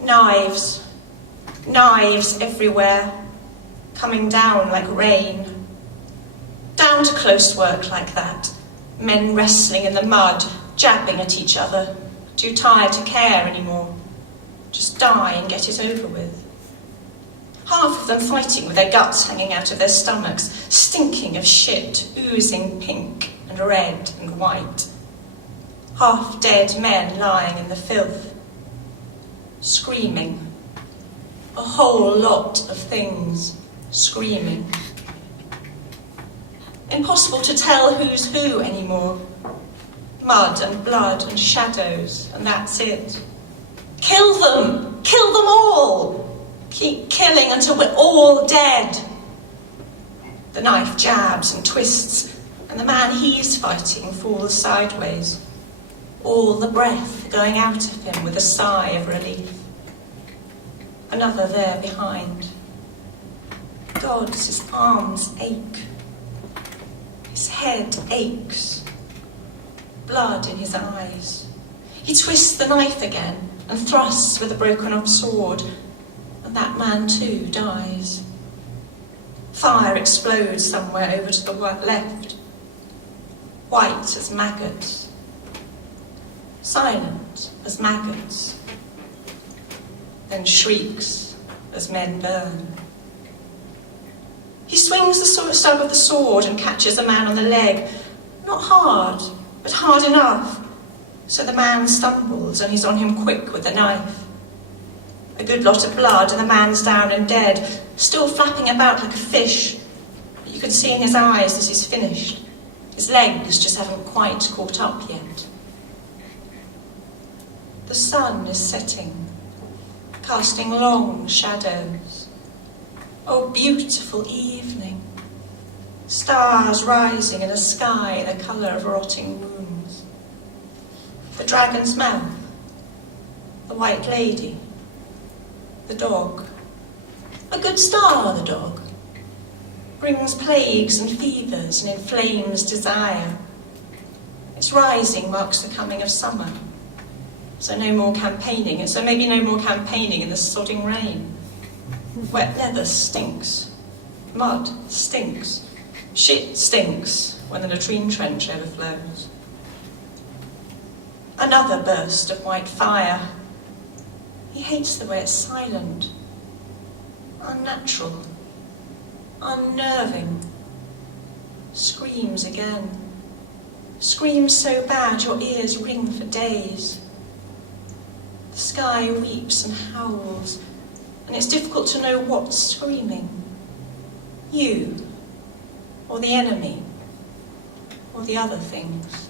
Knives, knives everywhere, coming down like rain. Down to close work like that, men wrestling in the mud, jabbing at each other, too tired to care anymore. Just die and get it over with. Half of them fighting with their guts hanging out of their stomachs, stinking of shit, oozing pink and red and white. Half dead men lying in the filth, screaming. A whole lot of things screaming. Impossible to tell who's who anymore. Mud and blood and shadows, and that's it. Kill them! Kill them all! Keep killing until we're all dead. The knife jabs and twists, and the man he's fighting falls sideways. All the breath going out of him with a sigh of relief. Another there behind. God, his arms ache. His head aches. Blood in his eyes. He twists the knife again and thrusts with a broken-off sword, and that man too dies. Fire explodes somewhere over to the left. White as maggots. Silent as maggots. Then shrieks as men burn. He swings the stub of the sword and catches the man on the leg. Not hard, but hard enough. So the man stumbles and he's on him quick with the knife. A good lot of blood and the man's down and dead, still flapping about like a fish. But you can see in his eyes that he's finished. His legs just haven't quite caught up yet. The sun is setting, casting long shadows. Oh, beautiful evening. Stars rising in a sky the colour of rotting wounds. The dragon's mouth. The white lady. The dog. A good star, the dog. Brings plagues and fevers and inflames desire. Its rising marks the coming of summer. So no more campaigning, and so maybe no more campaigning in the sodding rain. Wet leather stinks. Mud stinks. Shit stinks when the latrine trench overflows. Another burst of white fire. He hates the way it's silent. Unnatural. Unnerving. Screams again. Screams so bad your ears ring for days. The sky weeps and howls, and it's difficult to know what's screaming. You, or the enemy, or the other things.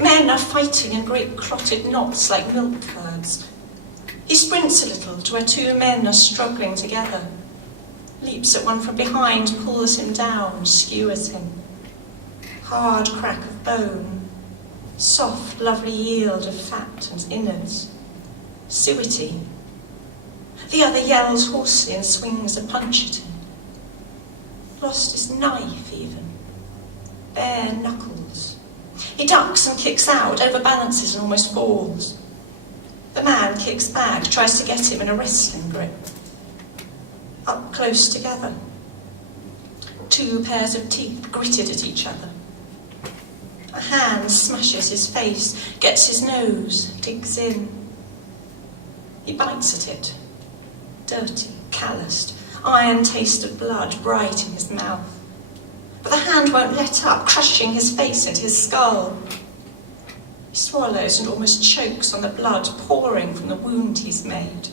Men are fighting in great clotted knots like milk curds. He sprints a little to where two men are struggling together, leaps at one from behind, pulls him down, skewers him. Hard crack of bone, soft, lovely yield of fat and innards, suety. The other yells hoarsely and swings a punch at him. Lost his knife even, bare knuckles. He ducks and kicks out, overbalances and almost falls. The man kicks back, tries to get him in a wrestling grip. Up close together. Two pairs of teeth gritted at each other. A hand smashes his face, gets his nose, digs in. He bites at it. Dirty, calloused, iron taste of blood bright in his mouth. But the hand won't let up, crushing his face into his skull. He swallows and almost chokes on the blood pouring from the wound he's made.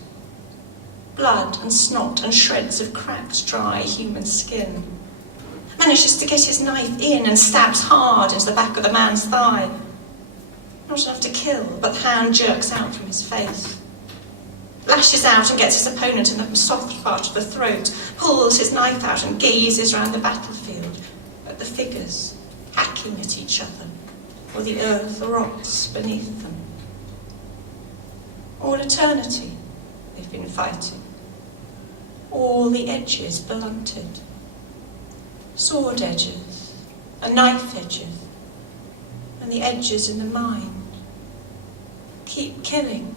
Blood and snot and shreds of cracked, dry human skin. Manages to get his knife in and stabs hard into the back of the man's thigh. Not enough to kill, but the hand jerks out from his face. Lashes out and gets his opponent in the soft part of the throat, pulls his knife out and gazes round the battlefield at the figures hacking at each other, or the earth rots beneath them. All eternity they've been fighting. All the edges blunted. Sword edges and knife edges, and the edges in the mind. Keep killing,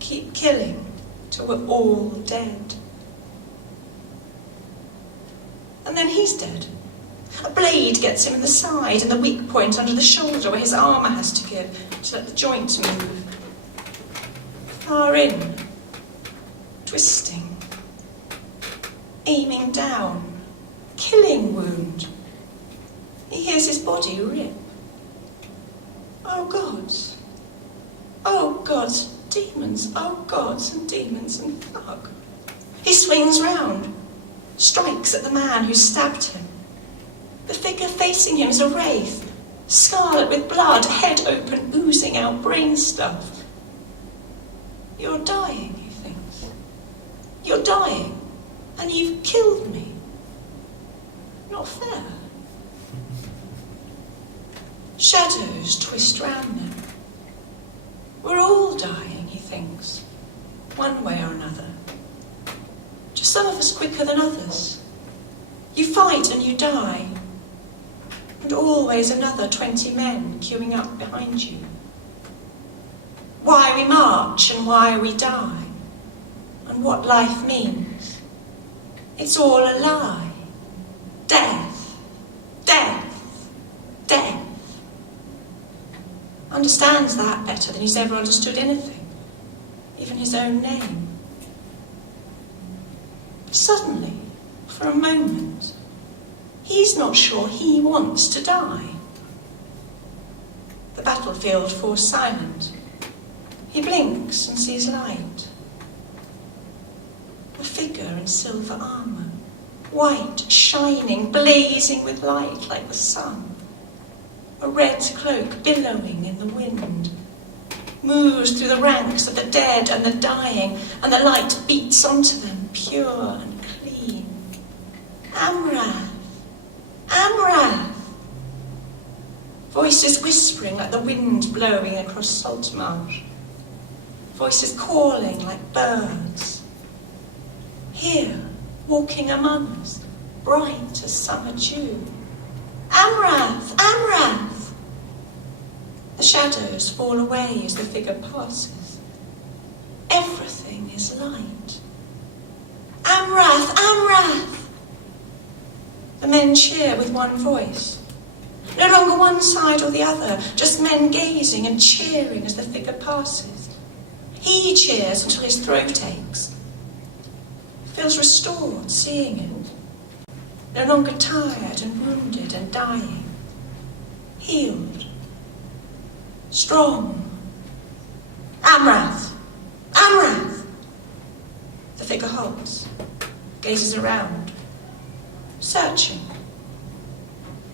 keep killing till we're all dead. And then he's dead. A blade gets him in the side and the weak point under the shoulder where his armour has to give to let the joint move. Far in, twisting, aiming down, killing wound. He hears his body rip. Oh gods, demons, oh gods and demons and fuck. He swings round, strikes at the man who stabbed him. The figure facing him is a wraith, scarlet with blood, head open, oozing out brain stuff. You're dying, he thinks. You're dying, and you've killed me. Not fair. Shadows twist round them. We're all dying, he thinks, one way or another. Just some of us quicker than others. You fight and you die, and always another 20 men queuing up behind you. Why we march and why we die, and what life means. It's all a lie. Death, death, death. Understands that better than he's ever understood anything, even his own name. Suddenly, for a moment, he's not sure he wants to die. The battlefield falls silent. He blinks and sees light. A figure in silver armour, white, shining, blazing with light like the sun. A red cloak billowing in the wind, moves through the ranks of the dead and the dying, and the light beats onto them, pure and clean. Amrath! Amrath! Voices whispering like the wind blowing across salt marsh. Voices calling like birds. Here, walking among us, bright as summer dew. Amrath! Amrath! The shadows fall away as the figure passes. Everything is light. Amrath! Amrath! The men cheer with one voice. No longer one side or the other, just men gazing and cheering as the figure passes. He cheers until his throat aches. Feels restored seeing it. No longer tired and wounded and dying. Healed. Strong. Amrath! Amrath! The figure halts, gazes around, searching,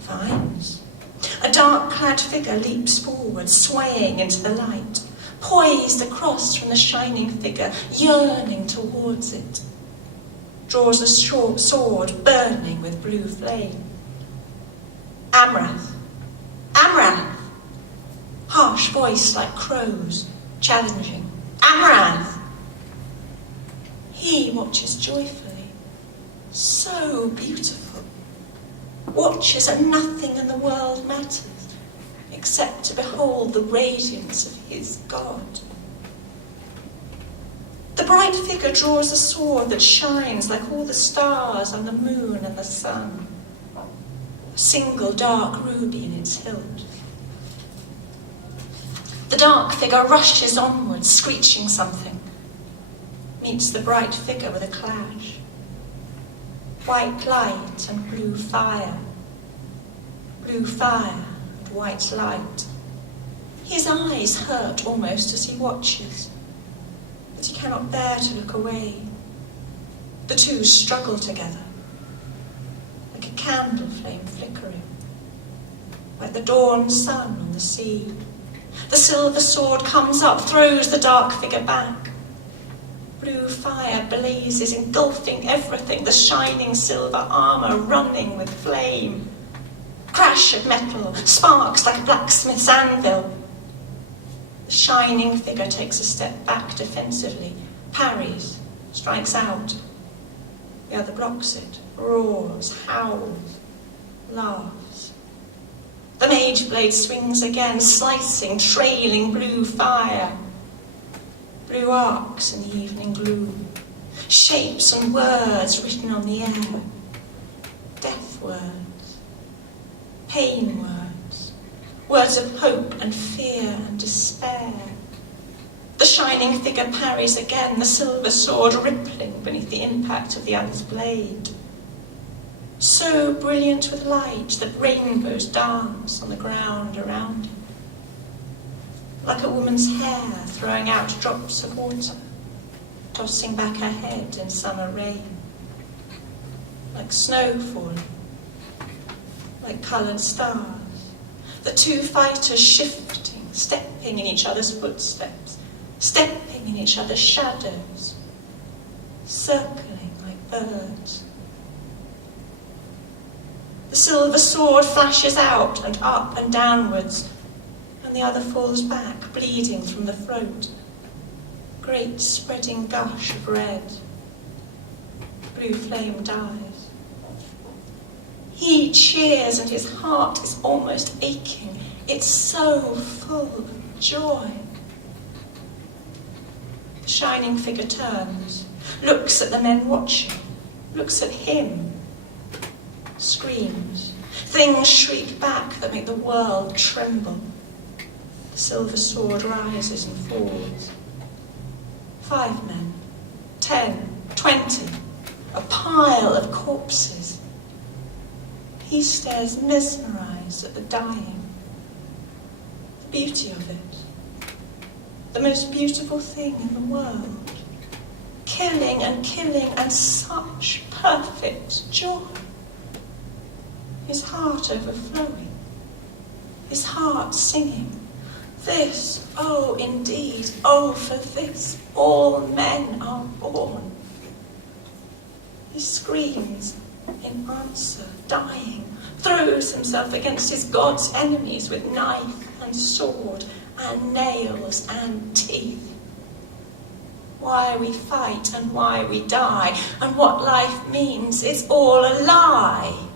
finds. A dark-clad figure leaps forward, swaying into the light, poised across from the shining figure, yearning towards it. Draws a short sword burning with blue flame. Amrath! Amrath! Harsh voice like crows, challenging. Amrath! He watches joyfully, so beautiful. Watches and nothing in the world matters, except to behold the radiance of his God. The bright figure draws a sword that shines like all the stars on the moon and the sun. A single dark ruby in its hilt. The dark figure rushes onwards, screeching something. Meets the bright figure with a clash. White light and blue fire. Blue fire and white light. His eyes hurt almost as he watches, but he cannot bear to look away. The two struggle together, like a candle flame flickering, like the dawn sun on the sea. The silver sword comes up, throws the dark figure back. Blue fire blazes, engulfing everything, the shining silver armour running with flame. Crash of metal, sparks like a blacksmith's anvil. The shining figure takes a step back defensively, parries, strikes out. The other blocks it, roars, howls, laughs. The mage blade swings again, slicing, trailing blue fire. Blue arcs in the evening gloom. Shapes and words written on the air. Death words. Pain words. Words of hope and fear and despair. The shining figure parries again, the silver sword rippling beneath the impact of the other's blade. So brilliant with light that rainbows dance on the ground around him. Like a woman's hair throwing out drops of water, tossing back her head in summer rain. Like snow falling, like coloured stars. The two fighters shifting, stepping in each other's footsteps, stepping in each other's shadows, circling like birds. The silver sword flashes out and up and downwards, and the other falls back, bleeding from the throat. Great spreading gush of red. Blue flame dies. He cheers and his heart is almost aching. It's so full of joy. The shining figure turns, looks at the men watching, looks at him, screams. Things shriek back that make the world tremble. The silver sword rises and falls. 5 men, 10, 20, a pile of corpses. He stares mesmerised at the dying. The beauty of it. The most beautiful thing in the world. Killing and such perfect joy. His heart overflowing. His heart singing. This, oh indeed, oh for this, all men are born. He screams in answer, dying, throws himself against his God's enemies with knife and sword and nails and teeth. Why we fight and why we die and what life means, it's all a lie.